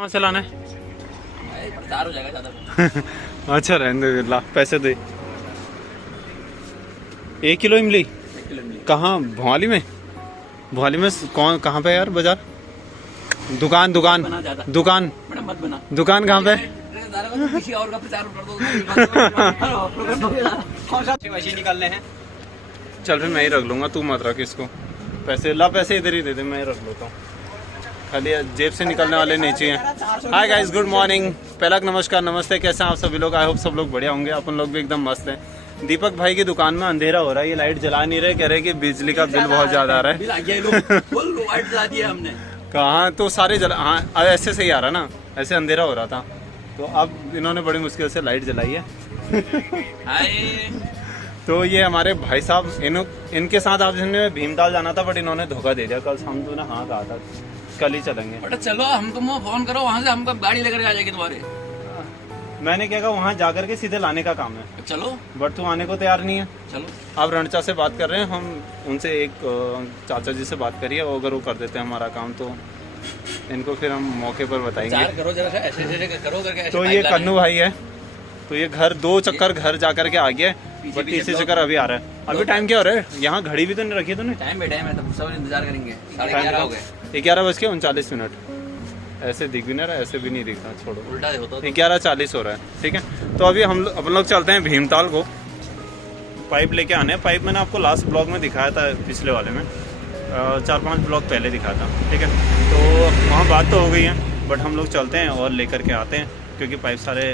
कहाँ से लाना है? प्रचार हो जाएगा ज्यादा। अच्छा रहने दे, ला पैसे दे। 1 किलो इमली कहाँ? भोपाली में? भोपाली में कौन, कहाँ पे यार बाजार? दुकान दुकान दुकान मैडम मत बना। दुकान कहाँ पे? किसी और का प्रचार कर दो। वैसे निकालने हैं। चल फिर मैं ही रख लूंगा, तू मत रख इसको। पैसे ला, पैसे इधर ही दे दे, मैं ही रख लेता हूँ। खाली जेब से निकलने वाले नहीं चाहिए। हाय गाइस, गुड मॉर्निंग, पहला नमस्कार, नमस्ते। कैसे हैं आप सभी लोग? आई होप सब लोग बढ़िया होंगे। अपन लोग भी एकदम मस्त हैं। दीपक भाई की दुकान में अंधेरा हो रहा है, ये लाइट जला नहीं रहे, कह रहे कि बिजली का बिल बहुत ज्यादा आ रहा है। लाइट जला दिया हमने। कहाँ तो सारे जला, हाँ ऐसे सही आ रहा ना, ऐसे अंधेरा हो रहा था तो अब इन्होंने बड़ी मुश्किल से लाइट जलाई है। तो ये हमारे भाई साहब, इनके साथ आप भीमताल जाना था, बट इन्होंने धोखा दे दिया। कल हम तो ना हाँ कहा था कल ही चलेंगे। बट चलो, हम तुम फोन करो, वहाँ से हमको गाड़ी लेकर आ जाएगी तुम्हारे। मैंने क्या कहा, वहाँ जाकर के सीधे लाने का काम है। चलो, बट तू आने को तैयार नहीं है। चलो, आप रणचा से बात कर रहे हैं, हम उनसे एक चाचा जी से बात करिए, अगर वो कर देते हैं हमारा काम तो इनको फिर हम मौके पर बताएंगे। करो जरा सा, ऐसे करो करके। तो ये कन्नू भाई है, तो ये घर 2 चक्कर घर जाकर के आ गया, बट तीसरे चक्कर अभी आ रहा है। अभी टाइम क्या हो रहा है? यहाँ घड़ी भी तो नहीं रखी तूने? टाइम है, तब सब इंतजार करेंगे। 11:30 हो गए। 11:39। ऐसे दिख भी नहीं रहा, ऐसे भी नहीं दिख रहा, छोड़ो, उल्टा होता। 11:40 हो रहा है। ठीक है, तो अभी हम अपन लोग चलते हैं भीमताल को, पाइप लेके आने हैं। पाइप मैंने आपको लास्ट ब्लॉग में दिखाया था, पिछले वाले में 4-5 ब्लॉग पहले दिखाया था। ठीक है, तो वहाँ बात तो हो गई है, बट हम लोग चलते हैं और लेकर के आते हैं, क्योंकि पाइप सारे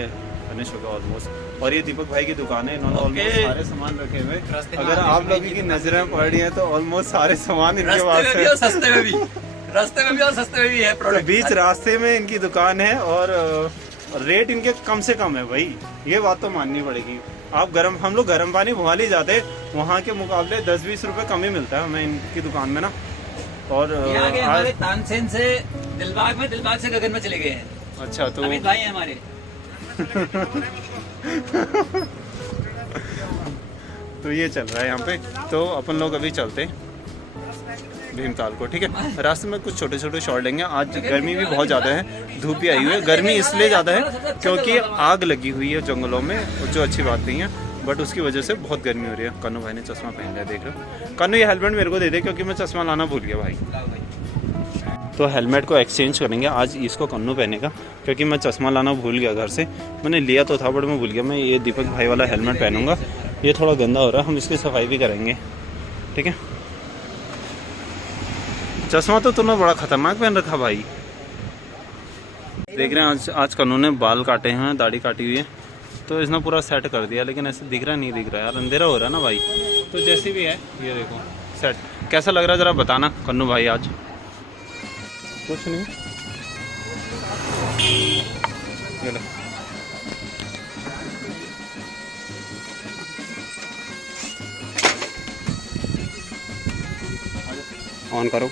फिनिश हो गए ऑलमोस्ट। और ये दीपक भाई की दुकान है, इन्होंने ऑलमोस्ट सारे सामान रखे हुए। अगर आप लोगों की नजरें पड़ रही हैं तो ऑलमोस्ट सारे सामान इनके पास है। सस्ते में भी, रास्ते में भी और सस्ते में भी है प्रोडक्ट। बीच रास्ते में इनकी दुकान है और रेट इनके कम से कम है भाई, ये बात तो माननी पड़ेगी। हम लोग गर्म पानी भोपाली जाते, वहाँ के मुकाबले 10-20 रुपए कम ही मिलता है हमें इनकी दुकान में ना। और हमारे तानसेन से दिलबाग से गगन में चले गए हैं। अच्छा, तो अमित भाई हैं हमारे। तो ये चल रहा है यहाँ पे। तो अपन लोग अभी चलते भीमताल को। ठीक है, रास्ते में कुछ छोटे छोटे शॉट लेंगे। आज गर्मी भी बहुत ज़्यादा है, धूप भी आई हुई है। गर्मी इसलिए ज़्यादा है क्योंकि आग लगी हुई है जंगलों में, जो अच्छी बात नहीं है, बट उसकी वजह से बहुत गर्मी हो रही है। कन्नू भाई ने चश्मा पहन लिया, देख रहे हो। कन्नू, ये हेलमेट मेरे को दे दे, क्योंकि मैं चश्मा लाना भूल गया भाई। तो हेलमेट को एक्सचेंज करेंगे आज, इसको कन्नू पहनेगा, क्योंकि मैं चश्मा लाना भूल गया घर से। मैंने लिया तो था बट मैं भूल गया। मैं ये दीपक भाई वाला हेलमेट पहनूंगा, ये थोड़ा गंदा हो रहा है, हम इसकी सफाई भी करेंगे। ठीक है, चश्मा तो तुमने बड़ा खतरनाक पहन रखा भाई। देख रहे हैं आज कन्नू ने बाल काटे हैं, दाढ़ी काटी हुई है, तो इसने पूरा सेट कर दिया, लेकिन ऐसे दिख रहा नहीं दिख रहा यार, अंधेरा हो रहा है ना भाई। तो जैसे भी है, ये देखो सेट कैसा लग रहा है, जरा बताना कन्नू भाई। आज कुछ नहीं, ऑन करो।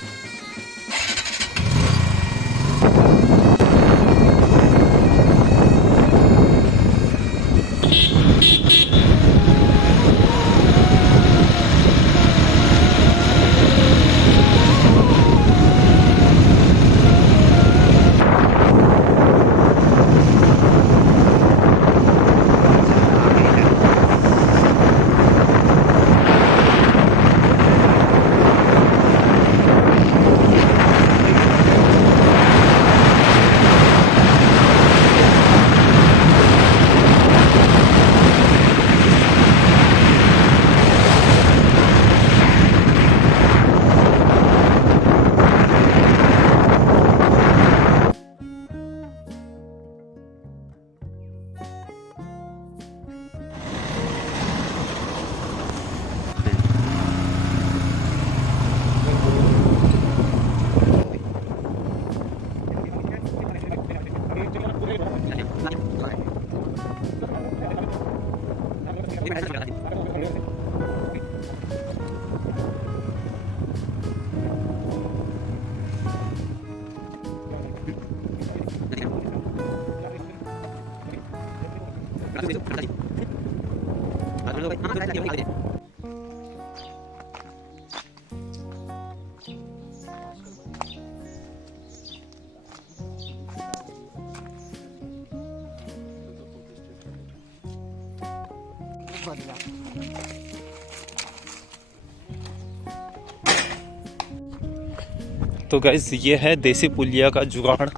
तो गाइस ये है देसी पुलिया का जुगाड़।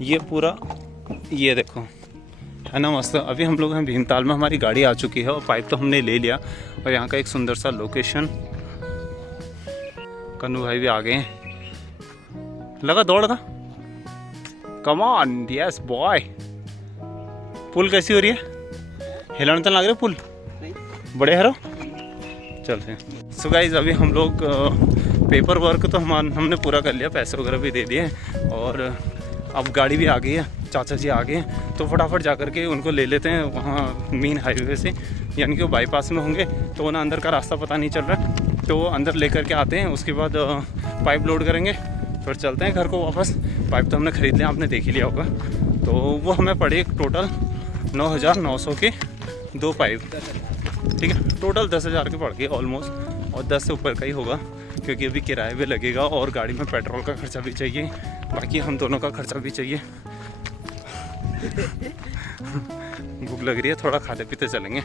ये पूरा, ये देखो है ना मस्त। अभी हम लोग हैं भीमताल में, हमारी गाड़ी आ चुकी है और पाइप तो हमने ले लिया। और यहाँ का एक सुंदर सा लोकेशन, कन्नू भाई भी आ गए हैं। लगा दौड़ का, कम ऑन यस बॉय। पुल कैसी हो रही है? हिलन तो लग रहा है पुल बड़े हरो। चलते हैं। सो गाइस अभी हम लोग पेपर वर्क तो हमने पूरा कर लिया, पैसे वगैरह भी दे दिए और अब गाड़ी भी आ गई है, चाचा जी आ गए हैं। तो फटाफट जा कर के उनको ले लेते हैं वहाँ मेन हाईवे से, यानी कि वो बाईपास में होंगे तो उन्हें अंदर का रास्ता पता नहीं चल रहा है, तो अंदर ले कर के आते हैं। उसके बाद पाइप लोड करेंगे, फिर चलते हैं घर को वापस। पाइप तो हमने ख़रीद लिया, आपने देख ही लिया होगा। तो वो हमें पड़े टोटल 9,900 के 2 पाइप, ठीक है। टोटल 10,000 के पड़ गए ऑलमोस्ट, और 10 से ऊपर का ही होगा क्योंकि अभी किराया भी लगेगा और गाड़ी में पेट्रोल का खर्चा भी चाहिए, बाकी हम दोनों का खर्चा भी चाहिए। भूख लग रही है, थोड़ा खाते पीते चलेंगे,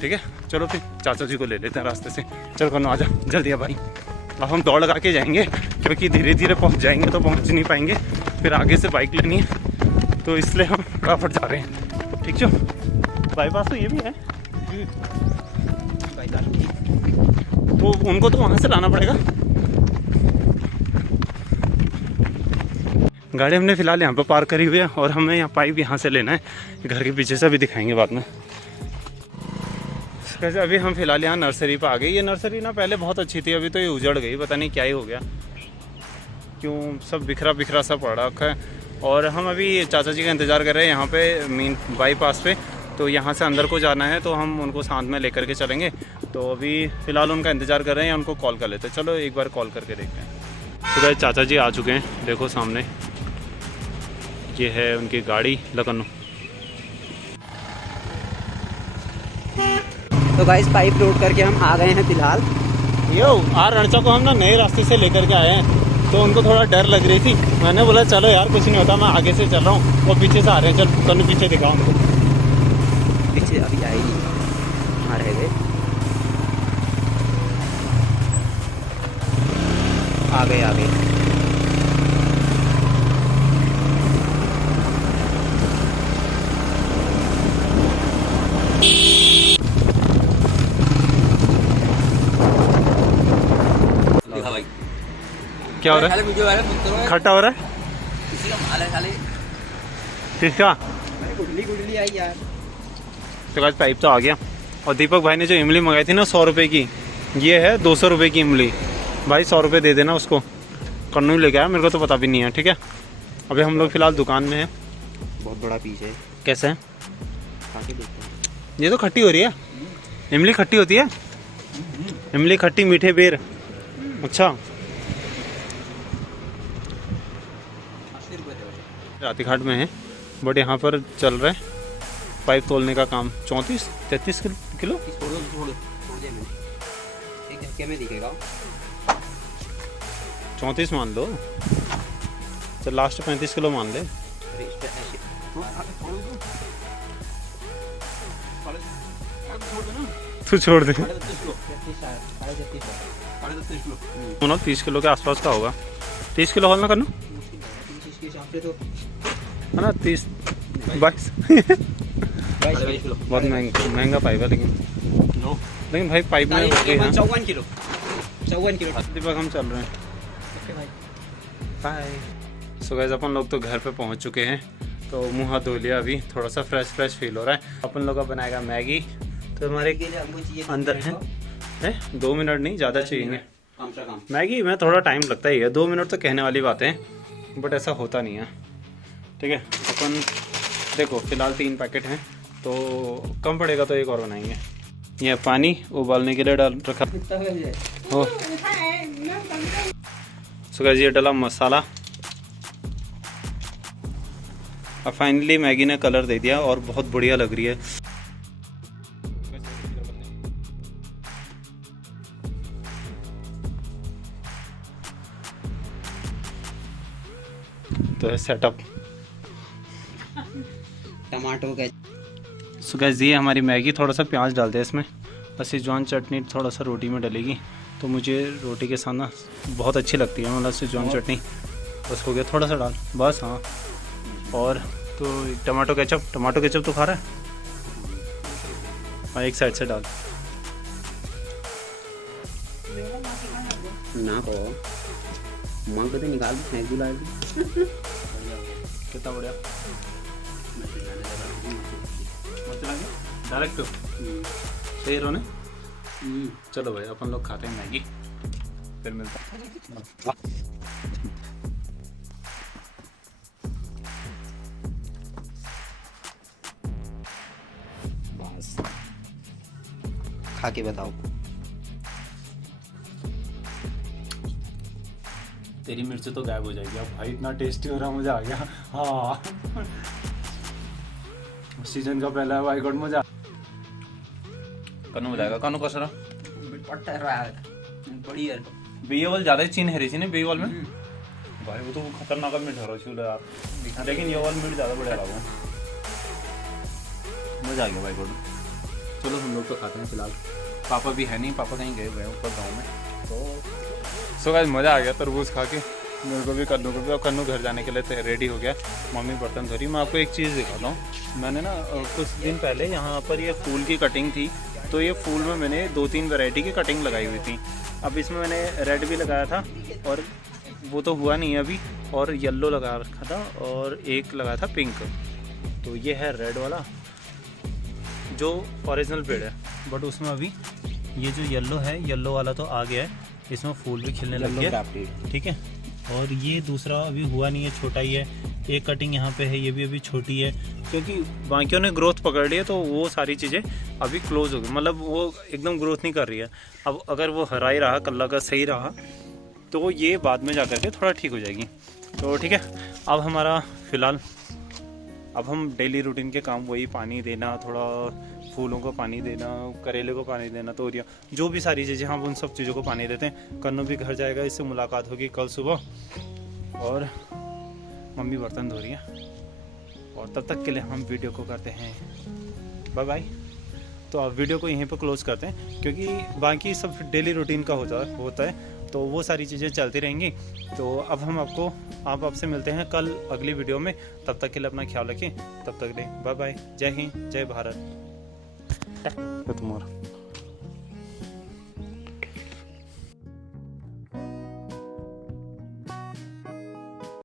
ठीक है। चलो फिर चाचा जी को ले लेते हैं रास्ते से। चल कन्नू आजा जल्दी है भाई। अब हम दौड़ लगा के जाएंगे क्योंकि धीरे धीरे पहुंच जाएंगे तो पहुंच नहीं पाएंगे, फिर आगे से बाइक लेनी है, तो इसलिए हम फटाफट जा रहे हैं, ठीक है। बाईपास तो ये भी है, तो उनको तो वहाँ से लाना पड़ेगा। गाड़ी हमने फ़िलहाल यहाँ पर पार्क करी हुई है और हमें यहाँ पाइप यहाँ से लेना है, घर के पीछे से भी दिखाएंगे बाद में। कैसे अभी हम फ़िलहाल यहाँ नर्सरी पर आ गए। ये नर्सरी ना पहले बहुत अच्छी थी, अभी तो ये उजड़ गई, पता नहीं क्या ही हो गया, क्यों सब बिखरा बिखरा सा पड़ रखा है। और हम अभी चाचा जी का इंतज़ार कर रहे हैं यहाँ पे मेन बाईपास पे, तो यहाँ से अंदर को जाना है, तो हम उनको साथ में लेकर के चलेंगे। तो अभी फ़िलहाल उनका इंतज़ार कर रहे हैं, उनको कॉल कर लेते हैं। चलो एक बार कॉल करके देखते हैं। तो भाई चाचा जी आ चुके हैं, देखो सामने ये है उनकी गाड़ी लखनऊ। तो गाइस पाइप लोड करके हम आ गए हैं फिलहाल। यो आर रणचा को हम ना नए रास्ते से लेकर के आए हैं, तो उनको थोड़ा डर लग रही थी। मैंने बोला चलो यार कुछ नहीं होता, मैं आगे से चल रहा हूँ, वो पीछे से आ रहे हैं, चल कन्नू पीछे दिखाओ उनको। पीछे अभी आए नहीं, वहाँ रह गए, आ गए आ गए। दिखा भाई क्या हो रहा है? वीडियो वायरल मत करो, खट्टा हो रहा है किसी का माल है खाली। किसका? गुडली आई यार। तो गाइस पाइप तो आ गया, और दीपक भाई ने जो इमली मंगाई थी ना 100 रुपये की, ये है 200 रुपये की इमली। भाई 100 रुपये दे देना उसको, कन्नू ही लेके आया, मेरे को तो पता भी नहीं है, ठीक है। अभी हम लोग फ़िलहाल दुकान में हैं। बहुत बड़ा पीस है, कैसे है? खा के देखते हैं। ये तो खट्टी हो रही है, इमली खट्टी होती है, इमली खट्टी मीठे बेर। अच्छा, रातीघाट में है, बट यहाँ पर चल रहा है पाइप तोलने का काम। 34-33 किलो छोड़ दे मैंने, एक झटके में दिखेगा। 34 मान लो, तो लास्ट 35 किलो मान ले। तू छोड़ दे, 30 किलो के आसपास का होगा। 30 किलो होल ना करना है ना, 30 22 बहुत महंगा पाइप है, लेकिन भाई पाइप में 54 किलो दीपक हम चल रहे हैं। बाय। सो गाइस अपन लोग तो घर पे पहुंच चुके हैं, तो मुंह हाथ धो लिया, अभी थोड़ा सा फ्रेश फील हो रहा है। अपन लोग का बनाएगा मैगी, तो हमारे अंदर है 2 मिनट नहीं ज़्यादा चाहिए मैगी में, थोड़ा टाइम लगता ही है। 2 मिनट तो कहने वाली बातें हैं, बट ऐसा होता नहीं है, ठीक है। अपन देखो फिलहाल 3 पैकेट हैं, तो कम पड़ेगा तो एक और बनाएंगे। ये पानी उबालने के लिए डाल रखा हो। सो गाइस ये डाला मसाला, अब फाइनली मैगी ने कलर दे दिया और बहुत बढ़िया लग रही है। तो है सेटअप। टमाटो का सो गाइस ये हमारी मैगी, थोड़ा सा प्याज डालते हैं इसमें और सेजवान चटनी थोड़ा सा रोटी में डलेगी। तो मुझे रोटी के साथ ना बहुत अच्छी लगती है मतलब सेजवान चटनी। बस हो गया, थोड़ा सा डाल बस। हाँ, और तो टमाटो केचप तो खा रहा है? हाँ, एक साइड से डाल। ना को मां को तो निकाल दे, फेंक दिला दे। कितना बढ़िया डायरेक्ट सही रोने। चलो भाई अपन लोग खाते हैं मैगी, फिर मिलता है। बस खा के बताओ। तेरी मिर्च तो गायब हो जाएगी अब भाई, इतना टेस्टी हो रहा, मजा आ गया। हाँ सीजन का पहला भाई गॉड मजा। कनु बताएगा, कनु कसरा पट्टा रहा है बढ़िया। बीएवल ज्यादा ही चीन है रही थी ना बीएवल में भाई, वो तो खतरनाक मिर्च हो रहा यार, लेकिन ये वाला मिर्च ज्यादा बढ़िया लगा, मजा आ गया भाई गॉड। चलो हम लोग तो खाते हैं फिलहाल, पापा भी है नहीं, पापा कहीं गए हुए हैं ऊपर गाँव में। तो सो गाइस मज़ा आ गया तरबूज खा के, मेरे को भी, कन्नू को भी। और कन्नू घर जाने के लिए रेडी हो गया, मम्मी बर्तन धो रही। मैं आपको एक चीज़ दिखाता हूँ, मैंने ना कुछ दिन पहले यहाँ पर ये फूल की कटिंग थी, तो ये फूल में मैंने 2-3 वैरायटी की कटिंग लगाई हुई थी। अब इसमें मैंने रेड भी लगाया था और वो तो हुआ नहीं अभी, और येलो लगा रखा था और एक लगाया था पिंक। तो ये है रेड वाला जो ओरिजिनल पेड़ है, बट उसमें अभी ये जो येलो है, येलो वाला तो आ गया है, इसमें फूल भी खिलने लग गया, ठीक है। और ये दूसरा अभी हुआ नहीं है, छोटा ही है। एक कटिंग यहाँ पे है, ये भी अभी छोटी है, क्योंकि बाकियों ने ग्रोथ पकड़ ली है, तो वो सारी चीज़ें अभी क्लोज हो गई, मतलब वो एकदम ग्रोथ नहीं कर रही है। अब अगर वो हरा ही रहा, कल्ला का सही रहा, तो ये बाद में जा कर के थोड़ा ठीक हो जाएगी। तो ठीक है, अब हमारा फ़िलहाल अब हम डेली रूटीन के काम वही, पानी देना, थोड़ा फूलों को पानी देना, करेले को पानी देना, तोरियाँ, जो भी सारी चीज़ें, हम उन सब चीज़ों को पानी देते हैं। कन्नू भी घर जाएगा, इससे मुलाकात होगी कल सुबह। और मम्मी बर्तन धो रही है, और तब तक के लिए हम वीडियो को करते हैं बाय बाय। तो अब वीडियो को यहीं पर क्लोज करते हैं, क्योंकि बाकी सब डेली रूटीन का होता है, तो वो सारी चीज़ें चलती रहेंगी। तो अब हम आपसे मिलते हैं कल अगली वीडियो में। तब तक के लिए अपना ख्याल रखें, तब तक के लिए बाय बाय, जय हिंद, जय भारत। तुम्हारा